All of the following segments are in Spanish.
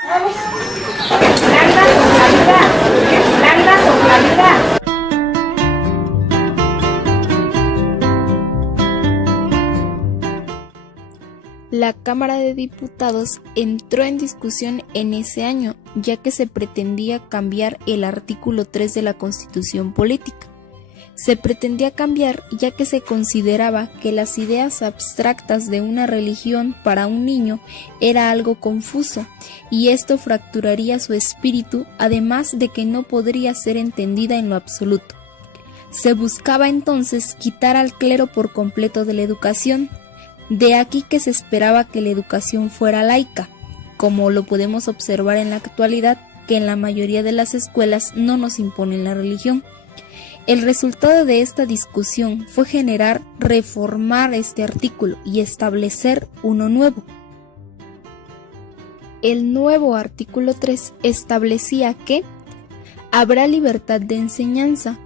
Blanda con la vida. Blanda con la vida. La Cámara de Diputados entró en discusión en ese año, ya que se pretendía cambiar el artículo 3 de la Constitución Política. Se pretendía cambiar ya que se consideraba que las ideas abstractas de una religión para un niño era algo confuso y esto fracturaría su espíritu, además de que no podría ser entendida en lo absoluto. Se buscaba entonces quitar al clero por completo de la educación. De aquí que se esperaba que la educación fuera laica, como lo podemos observar en la actualidad, que en la mayoría de las escuelas no nos imponen la religión. El resultado de esta discusión fue reformar este artículo y establecer uno nuevo. El nuevo artículo 3 establecía que habrá libertad de enseñanza,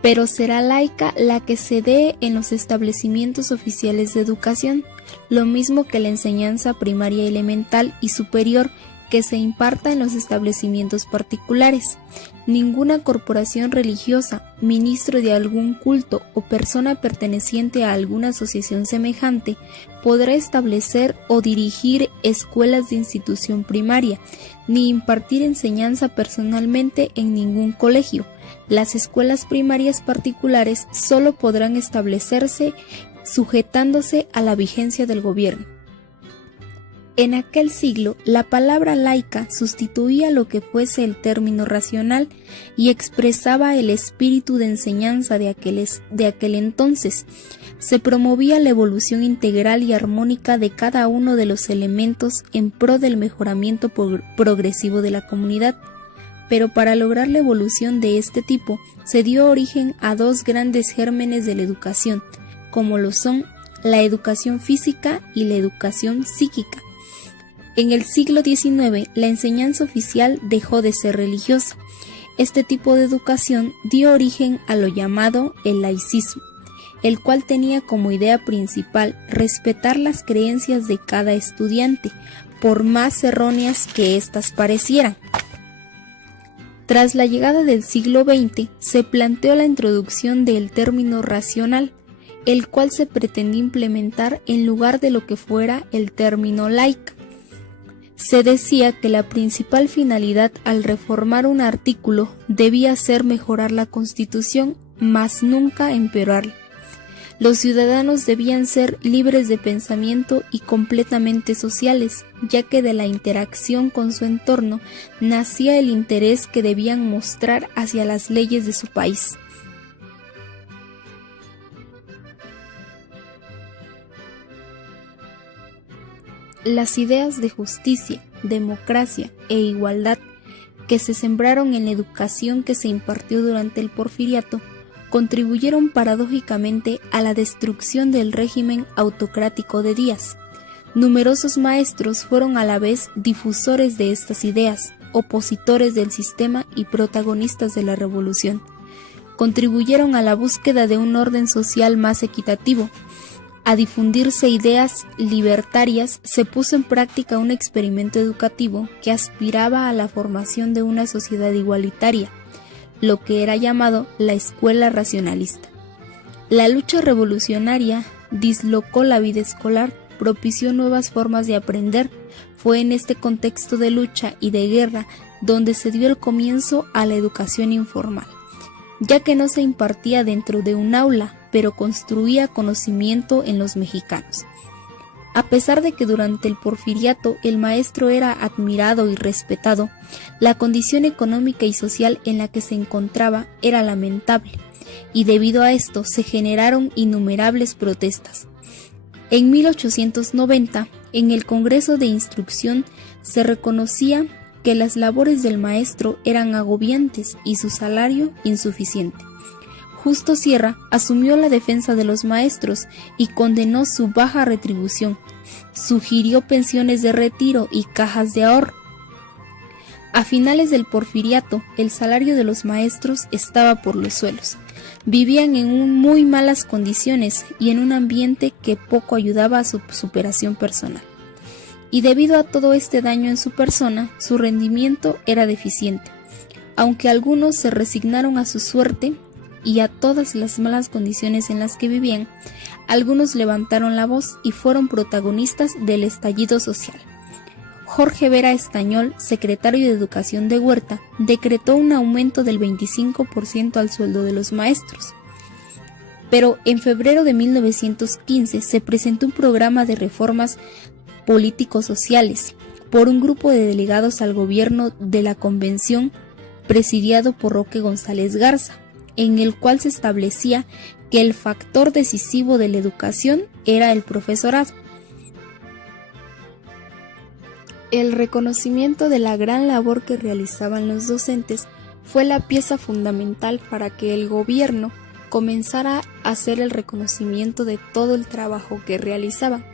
pero será laica la que se dé en los establecimientos oficiales de educación, lo mismo que la enseñanza primaria elemental y superior que se imparta en los establecimientos particulares. Ninguna corporación religiosa, ministro de algún culto o persona perteneciente a alguna asociación semejante podrá establecer o dirigir escuelas de institución primaria, ni impartir enseñanza personalmente en ningún colegio. Las escuelas primarias particulares solo podrán establecerse sujetándose a la vigencia del gobierno. En aquel siglo, la palabra laica sustituía lo que fuese el término racional y expresaba el espíritu de enseñanza de aquel entonces. Se promovía la evolución integral y armónica de cada uno de los elementos en pro del mejoramiento progresivo de la comunidad. Pero para lograr la evolución de este tipo, se dio origen a dos grandes gérmenes de la educación, como lo son la educación física y la educación psíquica. En el siglo XIX, la enseñanza oficial dejó de ser religiosa. Este tipo de educación dio origen a lo llamado el laicismo, el cual tenía como idea principal respetar las creencias de cada estudiante, por más erróneas que éstas parecieran. Tras la llegada del siglo XX, se planteó la introducción del término racional, el cual se pretendía implementar en lugar de lo que fuera el término laica. Se decía que la principal finalidad al reformar un artículo debía ser mejorar la Constitución, mas nunca empeorarla. Los ciudadanos debían ser libres de pensamiento y completamente sociales, ya que de la interacción con su entorno nacía el interés que debían mostrar hacia las leyes de su país. Las ideas de justicia, democracia e igualdad que se sembraron en la educación que se impartió durante el Porfiriato contribuyeron paradójicamente a la destrucción del régimen autocrático de Díaz. Numerosos maestros fueron a la vez difusores de estas ideas, opositores del sistema y protagonistas de la revolución. Contribuyeron a la búsqueda de un orden social más equitativo. A difundirse ideas libertarias, se puso en práctica un experimento educativo que aspiraba a la formación de una sociedad igualitaria, lo que era llamado la escuela racionalista. La lucha revolucionaria dislocó la vida escolar, propició nuevas formas de aprender. Fue en este contexto de lucha y de guerra donde se dio el comienzo a la educación informal, ya que no se impartía dentro de un aula, pero construía conocimiento en los mexicanos. A pesar de que durante el Porfiriato el maestro era admirado y respetado, la condición económica y social en la que se encontraba era lamentable, y debido a esto se generaron innumerables protestas. En 1890, en el Congreso de Instrucción, se reconocía que las labores del maestro eran agobiantes y su salario insuficiente. Justo Sierra asumió la defensa de los maestros y condenó su baja retribución. Sugirió pensiones de retiro y cajas de ahorro. A finales del Porfiriato, el salario de los maestros estaba por los suelos. Vivían en muy malas condiciones y en un ambiente que poco ayudaba a su superación personal. y debido a todo este daño en su persona, su rendimiento era deficiente, aunque algunos se resignaron a su suerte y a todas las malas condiciones en las que vivían. Algunos levantaron la voz y fueron protagonistas del estallido social. Jorge Vera Estañol, secretario de Educación de Huerta, decretó un aumento del 25% al sueldo de los maestros. Pero en febrero de 1915 se presentó un programa de reformas político-sociales por un grupo de delegados al gobierno de la Convención, presidiado por Roque González Garza, en el cual se establecía que el factor decisivo de la educación era el profesorado. El reconocimiento de la gran labor que realizaban los docentes fue la pieza fundamental para que el gobierno comenzara a hacer el reconocimiento de todo el trabajo que realizaban,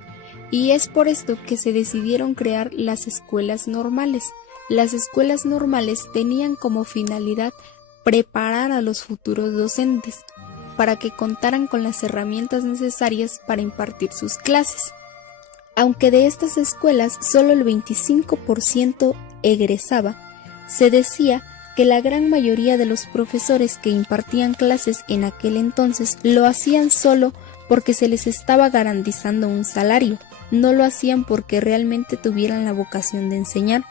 y es por esto que se decidieron crear las escuelas normales. Las escuelas normales tenían como finalidad preparar a los futuros docentes para que contaran con las herramientas necesarias para impartir sus clases. Aunque de estas escuelas solo el 25% egresaba, se decía que la gran mayoría de los profesores que impartían clases en aquel entonces lo hacían solo porque se les estaba garantizando un salario, no lo hacían porque realmente tuvieran la vocación de enseñar.